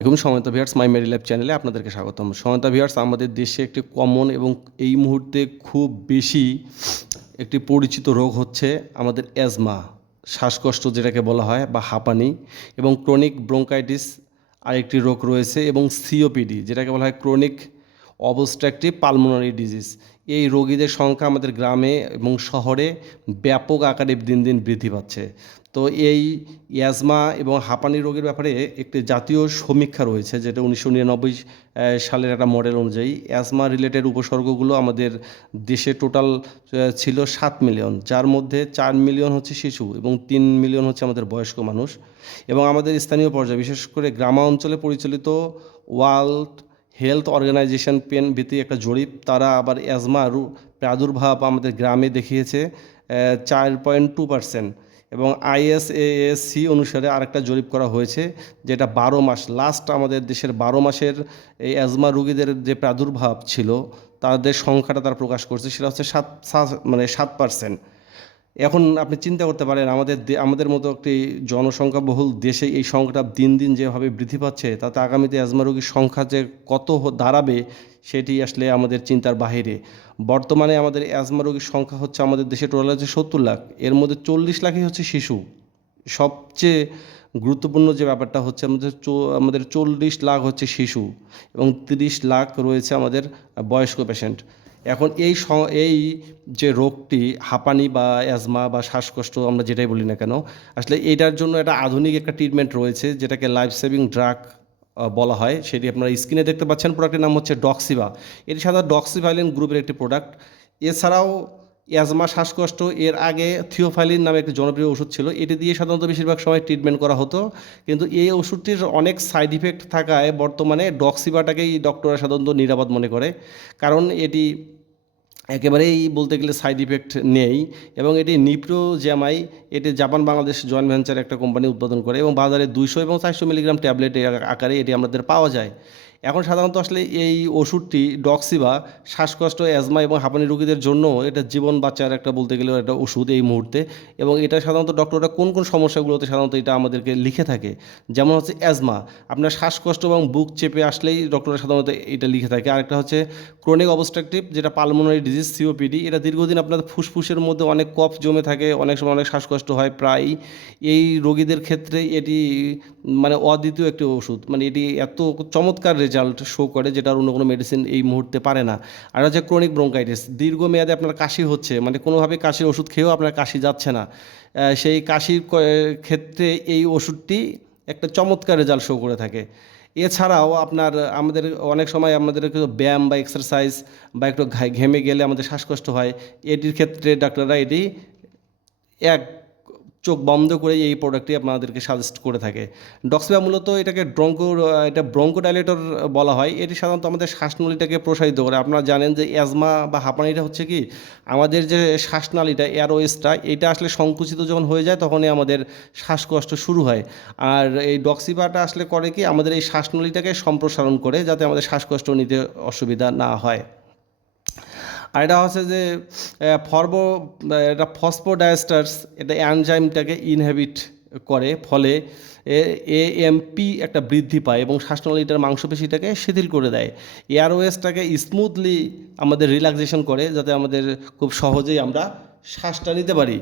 দেখুন সমতা ভিয়ার্স মাই Mary lab চ্যানেলে আপনাদেরকে স্বাগতম। সমতা ভিয়ার্স আমাদের দেশে একটি কমন এবং এই মুহূর্তে খুব বেশি একটি পরিচিত রোগ হচ্ছে আমাদের অ্যাজমা শ্বাসকষ্ট যেটাকে বলা হয়, বা হাঁপানি এবং ক্রনিক ব্রোঙ্কাইটিস আরেকটি রোগ রয়েছে এবং সিওপিডি যেটাকে বলা হয় ক্রনিক অবস্ট্রাকটিভ পালমোনারি ডিজিজ এই রোগীদের সংখ্যা আমাদের গ্রামে এবং শহরে ব্যাপক আকারে দিন দিন বৃদ্ধি পাচ্ছে। তো এই অ্যাজমা এবং হাঁপানি রোগের ব্যাপারে একটি জাতীয় সমীক্ষা রয়েছে যেটা উনিশশো নিরানব্বই সালের একটা মডেল অনুযায়ী অ্যাজমা রিলেটেড উপসর্গগুলো আমাদের দেশে টোটাল ছিল সাত মিলিয়ন, যার মধ্যে চার মিলিয়ন হচ্ছে শিশু এবং তিন মিলিয়ন হচ্ছে আমাদের বয়স্ক মানুষ। এবং আমাদের স্থানীয় পর্যায়ে বিশেষ করে গ্রামাঞ্চলে পরিচালিত ওয়ার্ল্ড হেলথ অর্গানাইজেশন পেন ভিত্তিক একটা জরিপ, তারা আবার অ্যাজমার প্রাদুর্ভাব আমাদের গ্রামে দেখিয়েছে চার পয়েন্ট টু পার্সেন্ট। এবং আইএসএএসসি অনুসারে আরেকটা জরিপ করা হয়েছে, যেটা বারো মাস লাস্ট আমাদের দেশের বারো মাসের এই অ্যাজমা রুগীদের যে প্রাদুর্ভাব ছিল, তাদের সংখ্যাটা তারা প্রকাশ করছে, সেটা হচ্ছে সাত- মানে সাত পার্সেন্ট। এখন আপনি চিন্তা করতে পারেন, আমাদের আমাদের মতো একটি জনসংখ্যাবহুল দেশে এই সংখ্যাটা দিন দিন যেভাবে বৃদ্ধি পাচ্ছে, তাতে আগামীতে অ্যাজমা রোগীর সংখ্যা যে কত দাঁড়াবে, সেটি আসলে আমাদের চিন্তার বাহিরে। বর্তমানে আমাদের অ্যাজমা রোগীর সংখ্যা হচ্ছে আমাদের দেশে টোটাল হচ্ছে সত্তর লাখ, এর মধ্যে চল্লিশ লাখই হচ্ছে শিশু। সবচেয়ে গুরুত্বপূর্ণ যে ব্যাপারটা হচ্ছে আমাদের আমাদের চল্লিশ লাখ হচ্ছে শিশু এবং তিরিশ লাখ রয়েছে আমাদের বয়স্ক পেশেন্ট এখন এই এই যে রোগটি, হাঁপানি বা অ্যাজমা বা শ্বাসকষ্ট, আমরা যেটাই বলি না কেন, আসলে এটার জন্য একটা আধুনিক একটা ট্রিটমেন্ট রয়েছে, যেটাকে লাইফ সেভিং ড্রাগ বলা হয়। সেটি আপনারা স্ক্রিনে দেখতে পাচ্ছেন। প্রোডাক্টের নাম হচ্ছে ডক্সিবা এটি সাধারণত ডক্সিভাইলিন গ্রুপের একটি প্রোডাক্ট এছাড়াও অ্যাজমা শ্বাসকষ্ট, এর আগে থিওফাইলিন নামে একটি জনপ্রিয় ওষুধ ছিল। এটি দিয়ে সাধারণত বেশিরভাগ সময় ট্রিটমেন্ট করা হতো। কিন্তু এই ওষুধটির অনেক সাইড ইফেক্ট থাকায় বর্তমানে ডক্সিবাটাকেই ডক্টররা সাধারণত নিরাপদ মনে করে। কারণ এটি একেবারেই বলতে গেলে সাইড ইফেক্ট নেই এবং এটি নিপ্রো জ্যামাই, এটি জাপান বাংলাদেশ জয়েন্ট ভেঞ্চার একটা কোম্পানি উৎপাদন করে এবং বাজারে দুইশো এবং চারশো মিলিগ্রাম ট্যাবলেট আকারে এটি আমাদের পাওয়া যায়। এখন সাধারণত আসলে এই ওষুধটি ডক্সিবা, শ্বাসকষ্ট, অ্যাজমা এবং হাঁপানি রোগীদের জন্য এটা জীবন বাঁচার একটা বলতে গেলে একটা ওষুধ এই মুহূর্তে। এবং এটা সাধারণত ডক্টররা কোন কোন সমস্যাগুলোতে সাধারণত এটা আমাদেরকে লিখে থাকে? যেমন হচ্ছে অ্যাজমা, আপনার শ্বাসকষ্ট এবং বুক চেপে আসলেই ডক্টররা সাধারণত এটা লিখে থাকে। আরেকটা হচ্ছে ক্রনিক অবস্ট্রাকটিভ, যেটা পালমোনারি ডিজিজ, সিওপিডি, এটা দীর্ঘদিন আপনার ফুসফুসের মধ্যে অনেক কফ জমে থাকে, অনেক সময় অনেক শ্বাসকষ্ট হয় প্রায় এই রোগীদের ক্ষেত্রে এটি মানে অদ্বিতীয় একটি ওষুধ। মানে এটি এত চমৎকার রেজাল্ট শো করে যেটা অন্য কোনো মেডিসিন এই মুহূর্তে পারে না। আর হচ্ছে ক্রনিক ব্রঙ্কাইটিস দীর্ঘমেয়াদে আপনার কাশি হচ্ছে মানে কোনোভাবে কাশির ওষুধ খেয়েও আপনার কাশি যাচ্ছে না। সেই কাশির ক্ষেত্রে এই ওষুধটি একটা চমৎকার রেজাল্ট শো করে থাকে। এছাড়াও আপনার আমাদের অনেক সময় আমাদের ব্যায়াম বা এক্সারসাইজ বা একটু ঘেমে গেলে আমাদের শ্বাসকষ্ট হয়। এটির ক্ষেত্রে ডাক্তাররা এটি এক চোখ বন্ধ করে এই প্রোডাক্টটি আপনাদেরকে সাজেস্ট করে থাকে। ডক্সিবা মূলত এটাকে ব্রঙ্কো এটা ব্রঙ্কোডাইলেটর বলা হয়। এটি সাধারণত আমাদের শ্বাসনলীটাকে প্রসারিত করে। আপনারা জানেন যে অ্যাজমা বা হাঁপানিটা হচ্ছে কি, আমাদের যে শ্বাসনালীটা এয়ারওয়েসটা এটা আসলে সংকুচিত যখন হয়ে যায় তখনই আমাদের শ্বাসকষ্ট শুরু হয়। আর এই ডক্সিবাটা আসলে করে কি, আমাদের এই শ্বাসনলীটাকে সম্প্রসারণ করে যাতে আমাদের শ্বাসকষ্ট নিতে অসুবিধা না হয়। আর এটা হচ্ছে যে ফর্ব এটা ফসফোডায়াস্টার্স এটা অ্যানজাইমটাকে ইনহেবিট করে, ফলে এ এএমপি একটা বৃদ্ধি পায় এবং শ্বাসনলীটার মাংসপেশিটাকে শিথিল করে দেয়। এয়ারওয়েসটাকে স্মুথলি আমাদের রিল্যাক্সেশন করে, যাতে আমাদের খুব সহজেই আমরা শ্বাসটা নিতে পারি।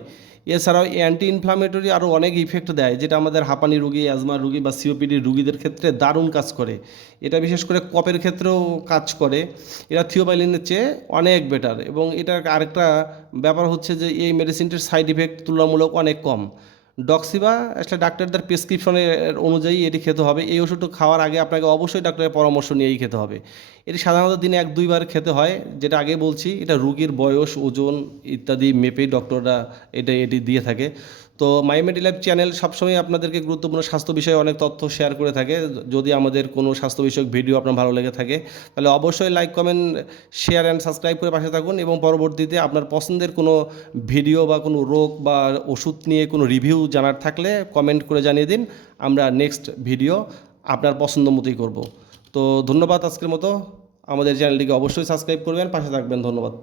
এছাড়াও অ্যান্টি ইনফ্লামেটরি আরও অনেক ইফেক্ট দেয়, যেটা আমাদের হাঁপানি রুগী অ্যাজমা রুগী বা সিওপিডি রুগীদের ক্ষেত্রে দারুণ কাজ করে। এটা বিশেষ করে কপের ক্ষেত্রেও কাজ করে। এটা থিওবাইলিনের চেয়ে অনেক বেটার এবং এটার আরেকটা ব্যাপার হচ্ছে যে এই মেডিসিনটির সাইড ইফেক্ট তুলনামূলক অনেক কম। ডক্সিবা আসলে ডাক্তারদের প্রেসক্রিপশনের অনুযায়ী এটি খেতে হবে। এই ওষুধটা খাওয়ার আগে আপনাকে অবশ্যই ডাক্তারের পরামর্শ নিয়েই খেতে হবে। এটি সাধারণত দিনে এক দুইবার খেতে হয়, যেটা আগে বলছি, এটা রুগীর বয়স, ওজন ইত্যাদি মেপে ডক্টররা এটা, এটি দিয়ে থাকে। তো মাই মেডিলাইফ চ্যানেল সবসময় আপনাদেরকে গুরুত্বপূর্ণ স্বাস্থ্য বিষয়ে অনেক তথ্য শেয়ার করে থাকে। যদি আমাদের কোনো স্বাস্থ্য বিষয়ক ভিডিও আপনার ভালো লেগে থাকে, তাহলে অবশ্যই like comment share and subscribe করে পাশে থাকুন এবং পরবর্তীতে আপনার পছন্দের কোনো ভিডিও বা কোনো রোগ বা ওষুধ নিয়ে কোনো রিভিউ জানার থাকলে কমেন্ট করে জানিয়ে দিন। আমরা নেক্সট ভিডিও আপনার পছন্দ মতোই করব। তো ধন্যবাদ আজকের মতো। আমাদের চ্যানেলটিকে অবশ্যই সাবস্ক্রাইব করবেন। পাশে থাকবেন। ধন্যবাদ।